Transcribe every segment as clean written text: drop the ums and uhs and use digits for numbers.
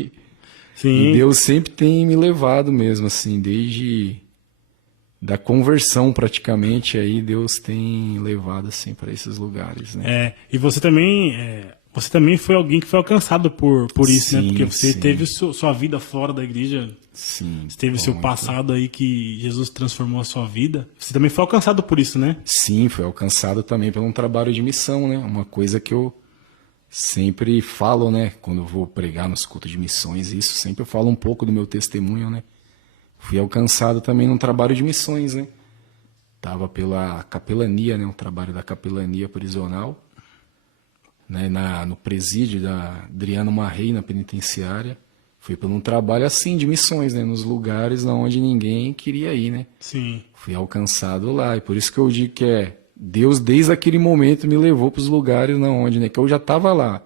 E Sim. Deus sempre tem me levado mesmo, assim, desde da conversão praticamente, aí Deus tem levado, assim, para esses lugares, né? E você também foi alguém que foi alcançado por isso, né? Porque Sim, você teve sim, sua vida fora da igreja, sim, você teve seu muito. passado aí que Jesus transformou a sua vida. Você também foi alcançado por isso, né? Sim, foi alcançado também por um trabalho de missão, né? Uma coisa que eu sempre falo, né? Quando eu vou pregar nos cultos de missões, isso sempre eu falo um pouco do meu testemunho, né? Fui alcançado também num trabalho de missões, né? Tava pela capelania, né? Um trabalho da capelania prisional, né? No presídio da Adriano Marrei, na penitenciária. Fui por um trabalho assim de missões, né? Nos lugares onde ninguém queria ir, né? Sim. Fui alcançado lá. E por isso que eu digo que Deus, desde aquele momento, me levou para os lugares na onde, né? Que eu já estava lá.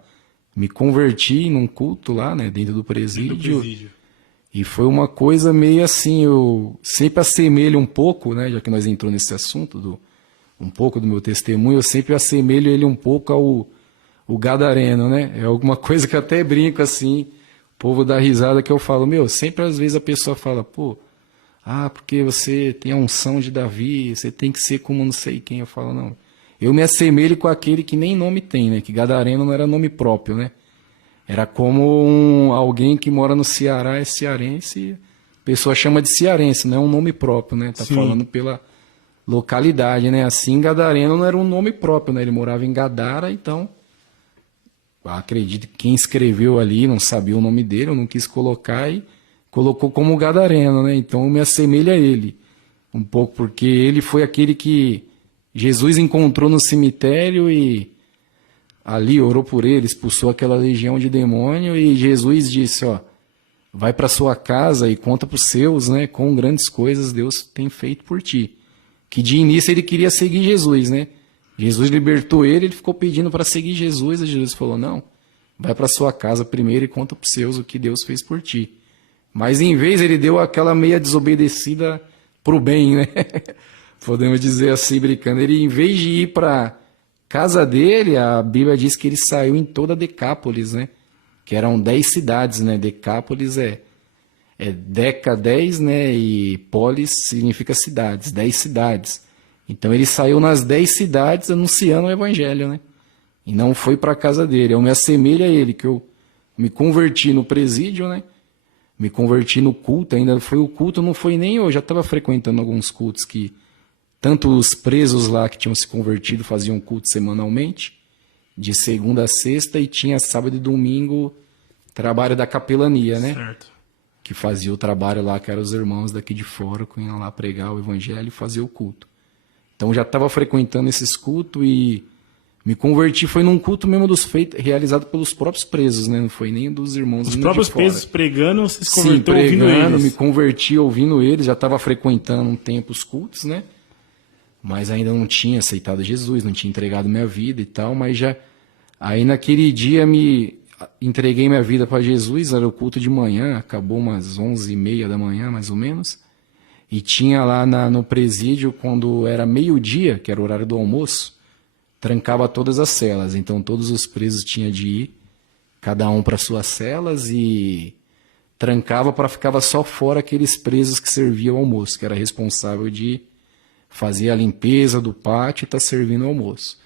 Me converti num culto lá, né? Dentro do Dentro do presídio. presídio. E foi uma coisa meio assim, eu sempre assemelho um pouco, né? Já que nós entrou nesse assunto, um pouco do meu testemunho, eu sempre assemelho ele um pouco ao o gadareno, né? É alguma coisa que eu até brinco assim, o povo dá risada que eu falo, meu, sempre às vezes a pessoa fala, pô, porque você tem a unção de Davi, você tem que ser como não sei quem. Eu falo, não. Eu me assemelho com aquele que nem nome tem, né? Que Gadareno não era nome próprio, né? Era como alguém que mora no Ceará, é cearense, a pessoa chama de cearense, não é um nome próprio, né? Tá Sim. falando pela localidade, né? Assim, Gadareno não era um nome próprio, né? Ele morava em Gadara, então acredito que quem escreveu ali não sabia o nome dele, eu não quis colocar e colocou como Gadareno, né? Então eu me assemelho a ele. Um pouco porque ele foi aquele que Jesus encontrou no cemitério e ali orou por ele, expulsou aquela legião de demônio e Jesus disse, ó, vai para sua casa e conta para os seus, né? Com grandes coisas Deus tem feito por ti. Que de início ele queria seguir Jesus, né? Jesus libertou ele, ele ficou pedindo para seguir Jesus, e Jesus falou, não, vai para sua casa primeiro e conta para os seus o que Deus fez por ti. Mas em vez ele deu aquela meia desobedecida pro bem, né? Podemos dizer assim, brincando. Ele, em vez de ir para casa dele, a Bíblia diz que ele saiu em toda Decápolis, né? Que eram 10 cidades, né? Decápolis é Deca 10, né? E polis significa cidades, 10 cidades. Então ele saiu nas 10 cidades anunciando o evangelho, né? E não foi para casa dele. Eu me assemelho a ele, que eu me converti no presídio, né? Me converti no culto, ainda foi o culto, não foi nem eu já estava frequentando alguns cultos que tanto os presos lá que tinham se convertido faziam culto semanalmente, de segunda a sexta, e tinha sábado e domingo trabalho da capelania, né? Certo. Que fazia o trabalho lá, que eram os irmãos daqui de fora, que iam lá pregar o evangelho e fazer o culto. Então já estava frequentando esses cultos e me converti, foi num culto mesmo dos feitos, realizado pelos próprios presos, né? Não foi nem dos irmãos Os vindo de próprios fora. presos pregando, você se Sim, converteu ouvindo pregando, me eles. converti ouvindo eles, já estava frequentando um tempo os cultos, né? Mas ainda não tinha aceitado Jesus, não tinha entregado minha vida e tal, mas já aí naquele dia me entreguei minha vida para Jesus, era o culto de manhã, acabou umas 11h30 da manhã, mais ou menos, e tinha lá no presídio, quando era meio-dia, que era o horário do almoço, trancava todas as celas, então todos os presos tinham de ir, cada um para suas celas, e trancava para ficava só fora aqueles presos que serviam ao almoço, que era responsável de fazer a limpeza do pátio e estar servindo o almoço.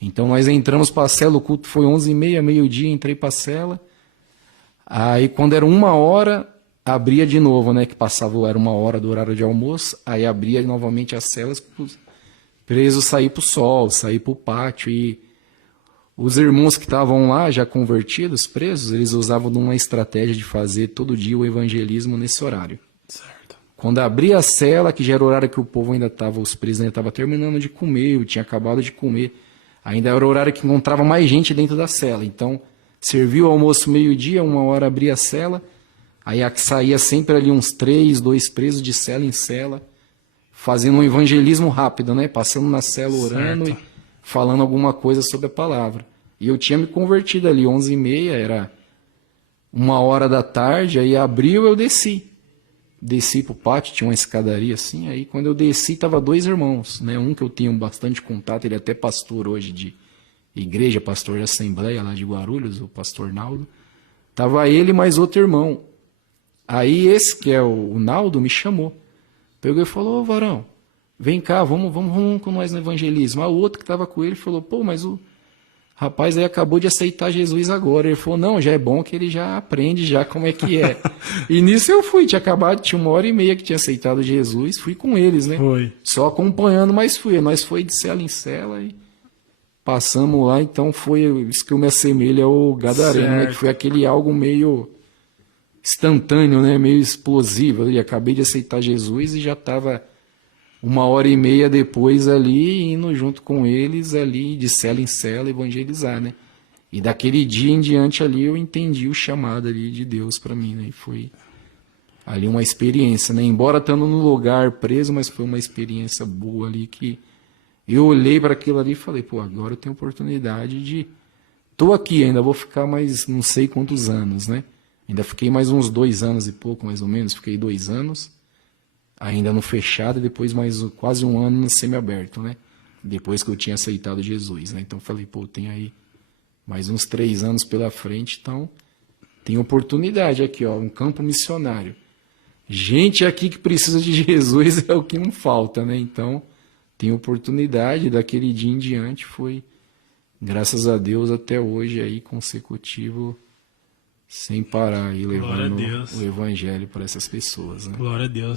Então nós entramos para a cela, o culto foi 11h30, meio-dia, entrei para a cela. Aí quando era 1h, abria de novo, né? Que passava, era 1h do horário de almoço, aí abria novamente as celas para os presos sair para o sol, sair para o pátio. E os irmãos que estavam lá, já convertidos, presos, eles usavam uma estratégia de fazer todo dia o evangelismo nesse horário. Certo. Quando abria a cela, que já era o horário que o povo ainda estava, os presos ainda estavam terminando de comer, eu tinha acabado de comer, ainda era o horário que encontrava mais gente dentro da cela. Então, serviu o almoço meio-dia, 1h abria a cela, aí saía sempre ali uns 2 presos de cela em cela, fazendo um evangelismo rápido, né? Passando na cela, orando Certo. e falando alguma coisa sobre a palavra. E eu tinha me convertido ali, 11h30, era 1h da tarde, aí abriu, eu desci. Desci pro pátio, tinha uma escadaria assim, aí quando eu desci tava 2 irmãos, né? Um que eu tenho bastante contato, ele é até pastor hoje de igreja, pastor de assembleia lá de Guarulhos, o pastor Naldo. Tava ele mais outro irmão. Aí esse, que é o Naldo, me chamou. Pegou e falou, ô Varão, vem cá, vamos com nós no evangelismo. Aí o outro que estava com ele falou, pô, mas o rapaz aí acabou de aceitar Jesus agora. Ele falou, não, já é bom que ele já aprende já como é que é. E nisso eu fui, tinha 1h30 que tinha aceitado Jesus, fui com eles, né? Foi. Só acompanhando, mas fui. Nós foi de cela em cela e passamos lá, então foi isso que eu me assemelho ao Gadareno, né? Certo. Que foi aquele algo meio instantâneo, né? Meio explosivo. Eu acabei de aceitar Jesus e já estava 1h30 depois ali, indo junto com eles ali, de cela em cela, evangelizar, né? E daquele dia em diante ali eu entendi o chamado ali de Deus para mim, né? E foi ali uma experiência, né? Embora estando no lugar preso, mas foi uma experiência boa ali que eu olhei para aquilo ali e falei, pô, agora eu tenho oportunidade de... Tô aqui, ainda vou ficar mais não sei quantos anos, né? Ainda fiquei mais uns 2 anos e pouco, mais ou menos. Fiquei 2 anos, ainda no fechado, e depois mais quase 1 ano no semiaberto, né? Depois que eu tinha aceitado Jesus, né? Então falei, pô, tem aí mais uns 3 anos pela frente, então tem oportunidade aqui, ó, um campo missionário. Gente aqui que precisa de Jesus é o que não falta, né? Então tem oportunidade, daquele dia em diante foi, graças a Deus, até hoje aí consecutivo, sem parar aí Glória a levando Deus. o evangelho para essas pessoas, né? Glória a Deus.